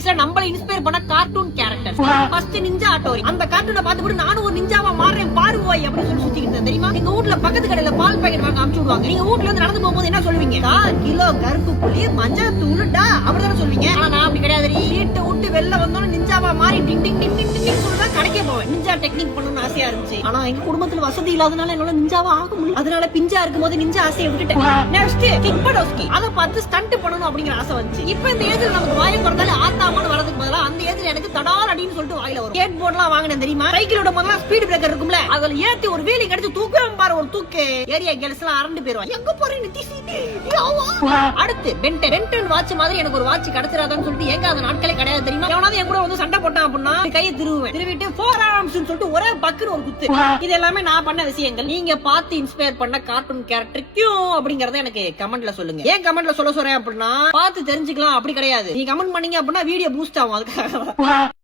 வயசுல நம்மள இன்ஸ்பயர் பண்ண cartoon character first ninja Hattori. அந்த கார்ட்டூனை பார்த்துட்டு நானும் ஒரு நிஞ்சாவா மாறேன் பாரு போய் அப்படின்னு சொல்லி சுத்திக்கிட்டு தெரியுமா. எங்க வீட்ல பக்கத்து கடையில பால் பாக்கெட் வாங்க அனுப்பிச்சு விடுவாங்க. நீங்க வீட்ல இருந்து நடந்து போகும்போது என்ன சொல்லுவீங்க? 4 கிலோ கருப்பு புளி மஞ்சள் தூளுடா அப்படிதானே சொல்லுவீங்க. ஆனா நான் அப்படி கிடையாது. வீட்டை விட்டு வெளில வந்தோம் நிஞ்சாவா மாறி டிங் டிங் டிங் டிங் டிங் சொல்லுதான் கடைக்கே போவேன். நிஞ்சா டெக்னிக் பண்ணணும்னு ஆசையா இருந்துச்சு. ஆனா எங்க குடும்பத்துல வசதி இல்லாதனால என்னால நிஞ்சாவா ஆக முடியல. அதனால பிஞ்சா இருக்கும்போது நிஞ்சா ஆசையை விட்டுட்டேன். நெக்ஸ்ட் கிக் படோஸ்கி அதை பார்த்து ஸ்டண்ட் பண்ணணும் அப்படிங்கிற ஆசை வந்துச்சு. இப்ப இந்த ஏஜ்ல நமக்கு வாயை திறந்தாலே ஆத்தாமன்னு வரதுக்கு பதிலா அந்த ஏஜ்ல எனக்கு தடால் அப்படின்னு சொல்லிட்டு வாயில வரும். ஸ்கேட் போர்ட்லாம் வாங்கினேன் தெரியுமா. சைக்கிளோட முதல்ல ஸ்பீட் பிரேக்கர் இருக்கும்ல அதுல ஏத்தி ஒரு வீலி கடிச்சு தூக்குறோம் பாரு ஒரு தூக்கு. ஏரியா கேர்ள்ஸ் எல்லாம் அரண்டு போயிருவாங்க. எங்க போறேன் நிதிஷ். அடுத்து பென்டன் வாட்ச் மாதிரி எனக்கு ஒரு வாட்ச் கிடைச்சிராதான்னு சொல்லிட்டு ஏங்க அந்த நாட்களே கிடையாது தெரியுமா. எவனாவது என் கூட வந்து சண்டை போட்டான் அப்படின்னா கையை திருவிட்டு 4 arms சொல்லிட்டு ஒரே பக்குன்னு ஒரு குத்து. இது எல்லாமே நான் பண்ண விஷயங்கள். நீங்க பார்த்து இன்ஸ்பயர் பண்ண கார்ட்டூன் கேரக்டர் கியூ அப்படிங்கறத எனக்கு கமெண்ட்ல சொல்லுங்க. ஏன் கமெண்ட்ல சொல்ல சொல்றேன் அப்படின்னா பார்த்து தெரிஞ்சுக்கலாம் அப்படி கிடையாது. நீங்க கமெண்ட் பண்ணீங்க அப்படின்னா வீடியோ பூஸ்ட் ஆகும் அதுக்காக.